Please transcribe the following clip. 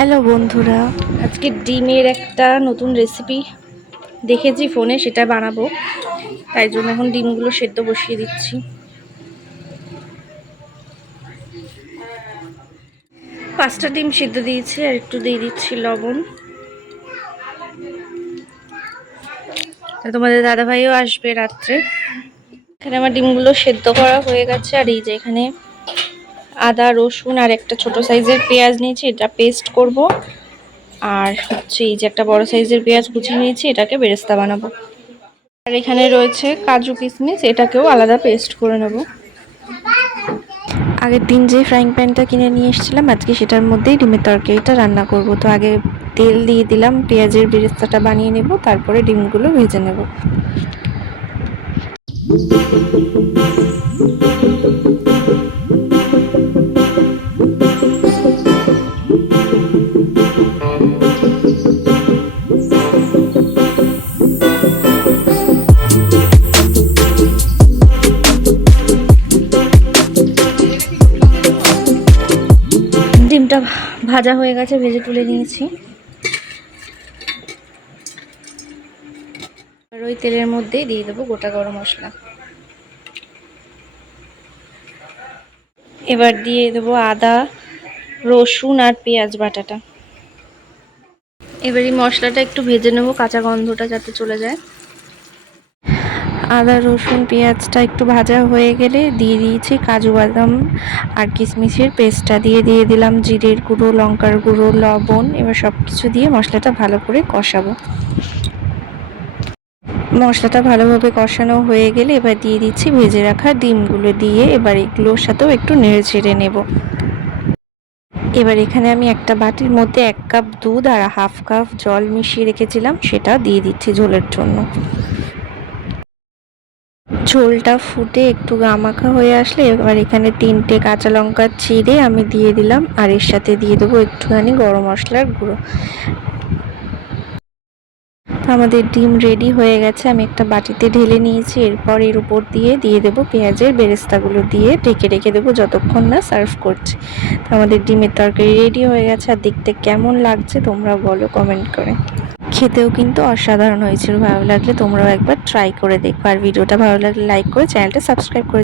Hello বন্ধুরা। আজকে ডিমের একটা নতুন রেসিপি দেখেছি ফোনে, সেটা বানাবো। তাই জন্য এখন ডিমগুলো সেদ্ধ বসিয়ে দিচ্ছি। পাঁচটা ডিম সেদ্ধ দিয়েছি, আর একটু দিয়ে দিচ্ছি লবণ। তোমাদের দাদাভাইও আসবে রাত্রে। এখানে আমার ডিমগুলো সেদ্ধ করা হয়ে গেছে, আর এই যে এখানে আদা, রসুন আর একটা ছোট সাইজের পেঁয়াজ নিয়েছি, এটা পেস্ট করব। আর হচ্ছে এই যে একটা বড় সাইজের পেঁয়াজ কুচিয়ে নিয়েছি, এটাকে বেরেস্তা বানাবো। আর এখানে রয়েছে কাজু কিশমিশ এটাকেও আলাদা পেস্ট করে নেব। আগের দিন যে ফ্রাইং প্যানটা কিনে নিয়ে এসেছিলাম, আজকে সেটার মধ্যেই ডিমের তরকারিটা রান্না করব। তো আগে তেল দিয়ে দিলাম, পেঁয়াজের বেরেস্তাটা বানিয়ে নেব, তারপরে ডিমগুলো ভেজে নেব। ডিমটা ভাজা হয়ে গেছে, ভেজে তুলে নিয়েছি। আর ওই তেলের মধ্যেই দিয়ে দেবো গোটা গরম মশলা। এবার দিয়ে দেবো আদা রসুন আর পেঁয়াজ বাটাটা। এবার এই মশলাটা একটু ভেজে নেব কাঁচা গন্ধটা যাতে চলে যায়। আদা রসুন পেঁয়াজটা একটু ভাজা হয়ে গেলে দিয়ে দিয়েছি কাজু বাদাম আর কিশমিশের পেস্টটা। দিয়ে দিয়ে দিলাম জিরের গুঁড়ো লঙ্কার গুঁড়ো লবণ এবার সব কিছু দিয়ে মশলাটা ভালো করে কষাবো। মশলাটা ভালোভাবে কষানো হয়ে গেলে এবার দিয়ে দিচ্ছি ভেজে রাখা ডিমগুলো দিয়ে। এবার এগুলোর সাথেও একটু নেড়ে ছেড়ে নেব। এবার এখানে আমি একটা বাটির মধ্যে এক কাপ দুধ আর হাফ কাপ জল মিশিয়ে রেখেছিলাম, সেটা দিয়ে দিচ্ছি ঝোলের জন্য। ঝোলটা ফুটে একটু গামাখা হয়ে আসলে এবার এখানে তিনটে কাঁচা লঙ্কা চিড়ে আমি দিয়ে দিলাম, আর এর সাথে দিয়ে দেবো একটুখানি গরম মশলার গুঁড়ো। আমাদের ডিম রেডি হয়ে গেছে। আমি একটা বাটিতে ঢেলে নিয়েছি। এরপর এর উপর দিয়ে দিয়ে দেবো পেঁয়াজের বেরেস্তাগুলো দিয়ে ঢেকে রেখে দেবো যতক্ষণ না সার্ভ করছি। তো আমাদের ডিমের তরকারি রেডি হয়ে গেছে। আর দেখতে কেমন লাগছে তোমরা বলো কমেন্ট করে। খেতেও কিন্তু অসাধারণ হয়েছিল। ভালো লাগলে তোমরাও একবার ট্রাই করে দেখো। আর ভিডিওটা ভালো লাগলে লাইক করে চ্যানেলটা সাবস্ক্রাইব করে